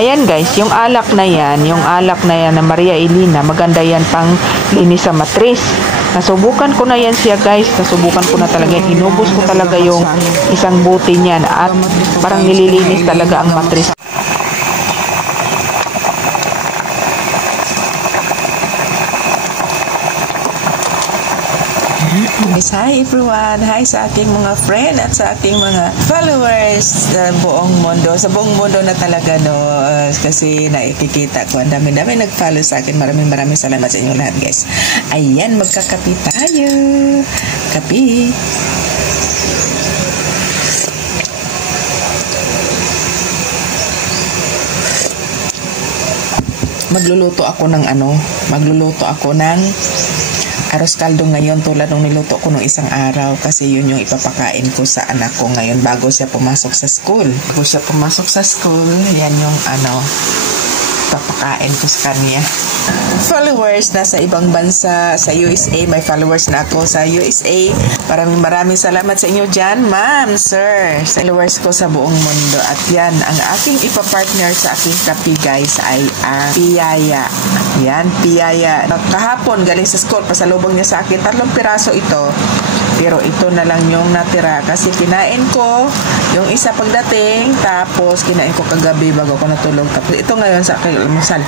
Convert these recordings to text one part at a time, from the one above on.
Ayan guys, yung alak na yan na Maria Elena, maganda yan pang linis sa matris. Nasubukan ko na yan siya guys, nasubukan ko na talaga, inubos ko talaga yung isang buti niyan at parang nililinis talaga ang matris. Hi everyone! Hi sa aking mga friend at sa aking mga followers sa buong mundo. Sa buong mundo na talaga, no? Kasi nakikita ko, ang dami-dami nag-follow sa akin. Maraming salamat sa inyo lahat, guys. Ayan, magkakape tayo. Kape. Magluluto ako ng arroz caldo ngayon, tulad nung niluto ko nung isang araw, kasi yun yung ipapakain ko sa anak ko ngayon bago siya pumasok sa school. Yan yung papakain ko sa kanya. Followers na sa ibang bansa, sa USA, may followers na ako sa USA. Maraming salamat sa inyo dyan, ma'am, sir. Sa followers ko sa buong mundo. At yan, ang aking ipapartner sa aking kape, guys, ay ang piyaya. Yan, piyaya. Kahapon, galing sa school, pasalubong niya sa akin. 3 piraso ito. Pero ito na lang yung natira. Kasi kinain ko yung isa pagdating, tapos kinain ko kagabi bago ko natulog. Tapos ito ngayon sa aking almusal.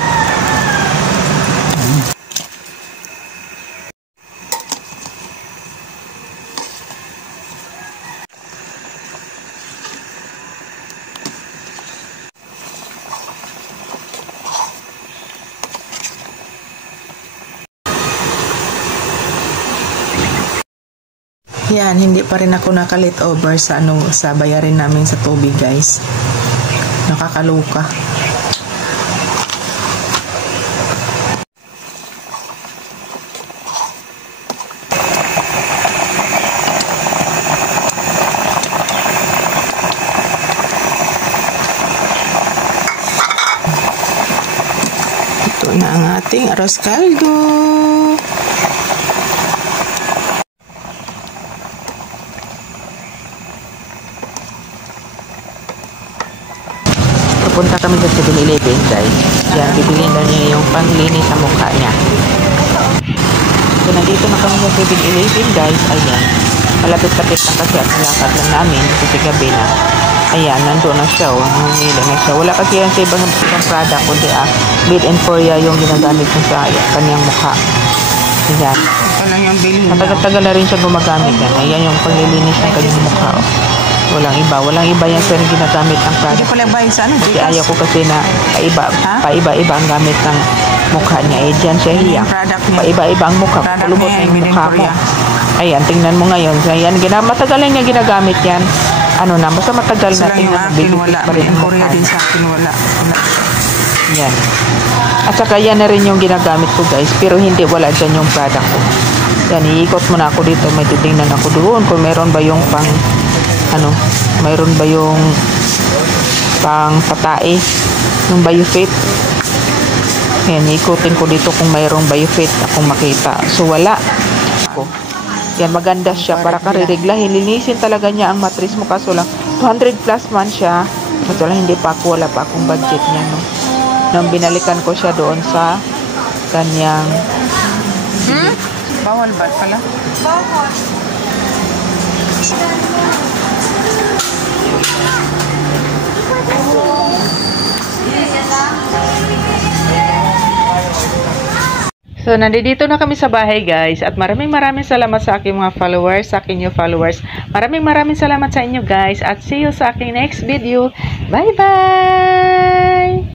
Yan, hindi pa rin ako nakalit over sa sa bayarin namin sa tubig, guys. Nakakaluka. Ito na ang ating arroz caldo. Punta kami sa 7-Eleven guys. Yan, bibili na niya yung panglinis sa mukha niya. So, nandito na kami sa 7-Eleven guys. Ayan. Malapit-lapit na kasi at lakad lang namin kasi gabi na. Ayan, nandoon na siya. Nangunila na siya. Wala kasi yan sa ibang product kundi Made in Korea yung ginagamit niya sa kanyang mukha. Ayan. Matagal-tagal na rin siya gumagamit yan. Ayan yung panglilinis ng kanyang mukha. Walang iba yan sir ginagamit ng product. Kasi ayaw ko kasi na paiba-iba ang gamit ng mukha niya. Eh, dyan siya hiyang. Paiba-iba ang mukha. Kulubot na yung mukha mo. Ayan, tingnan mo ngayon. Ayan, matagal na niya ginamit yan. Basta matagal na. Tingnan mo, bibigit pa rin ang mukha niya. Yan. At saka yan na rin yung ginagamit ko guys. Pero hindi, wala dyan yung product ko. Yan, iikot muna ako dito. May titingnan ako doon kung meron ba yung mayroon ba yung pang patae, yung Biofit. Yan, ikutin ko dito kung mayroong Biofit akong makita. So, wala. Yan, maganda siya para kaririglahin. Linisin talaga niya ang matris mo, kaso lang 200 plus man siya. Kaso lang hindi pa ako, wala pa akong budget niya, no. Nang binalikan ko siya doon sa kanyang bawal ba pala? Bawal. So, nandito na kami sa bahay guys at maraming salamat sa aking mga followers, sa aking new followers. Maraming salamat sa inyo guys at see you sa aking next video. Bye-bye!